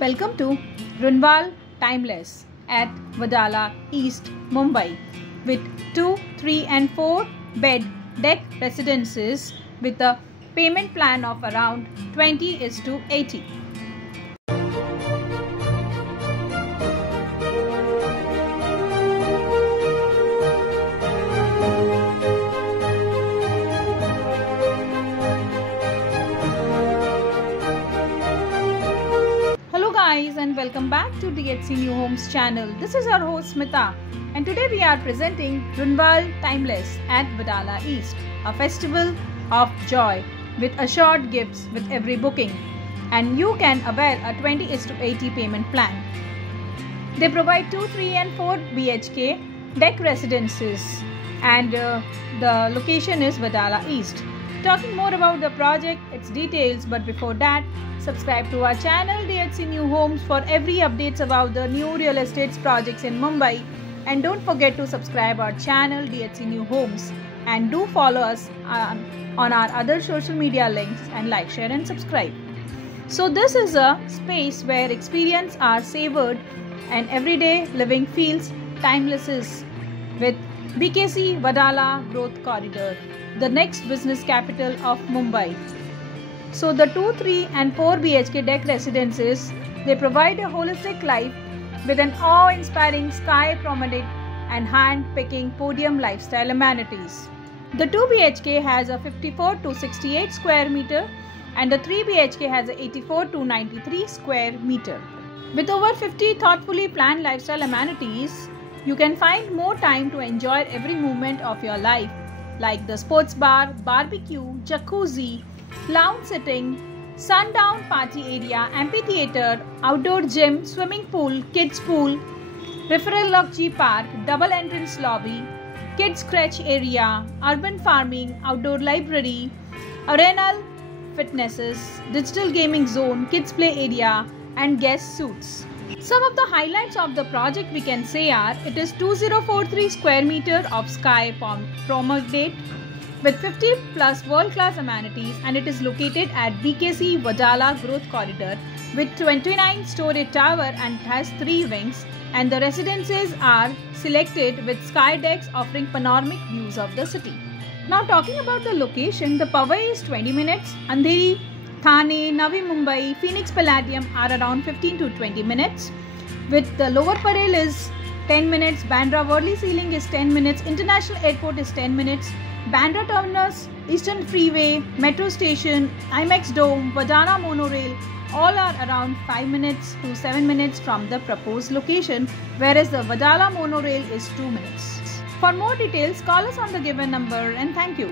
Welcome to Runwal Timeless at Wadala East, Mumbai with 2, 3 and 4 bed deck residences with a payment plan of around 20:80. Hello guys and welcome back to BHK New Homes channel. This is our host Smita and today we are presenting Runwal Timeless at Wadala East, a festival of joy with assured gifts with every booking, and you can avail a 20:80 payment plan. They provide 2, 3 and 4 BHK deck residences and the location is Wadala East. Talking more about the project, its details, but before that, subscribe to our channel BHK New Homes for every updates about the new real estate projects in Mumbai, and don't forget to subscribe our channel BHK New Homes and do follow us on our other social media links and like, share and subscribe. So this is a space where experience are savored and everyday living feels timeless with BKC Wadala Growth Corridor, the next business capital of Mumbai. So the 2, 3 and 4 BHK deck residences, they provide a holistic life with an awe-inspiring sky promenade and hand-picking podium lifestyle amenities. The 2 BHK has a 54 to 68 square meter and the 3 BHK has a 84 to 93 square meter. With over 50 thoughtfully planned lifestyle amenities, you can find more time to enjoy every moment of your life, like the sports bar, barbecue, jacuzzi, lounge sitting, sundown party area, amphitheater, outdoor gym, swimming pool, kids pool, reflexology park, double entrance lobby, kids crèche area, urban farming, outdoor library, arenal fitnesses, digital gaming zone, kids play area and guest suites. Some of the highlights of the project we can say are, it is 2043 square meter of sky promenade with 50 plus world-class amenities, and it is located at BKC Wadala Growth Corridor with 29-story tower and has 3 wings, and the residences are selected with sky decks offering panoramic views of the city. Now talking about the location, the Powai is 20 minutes, Andheri, Thane, Navi Mumbai, Phoenix Palladium are around 15 to 20 minutes. With the Lower Parel is 10 minutes, Bandra Worli Ceiling is 10 minutes, International Airport is 10 minutes, Bandra Terminus, Eastern Freeway, Metro Station, IMAX Dome, Wadala Monorail all are around 5 minutes to 7 minutes from the proposed location, whereas the Wadala Monorail is 2 minutes. For more details, call us on the given number and thank you.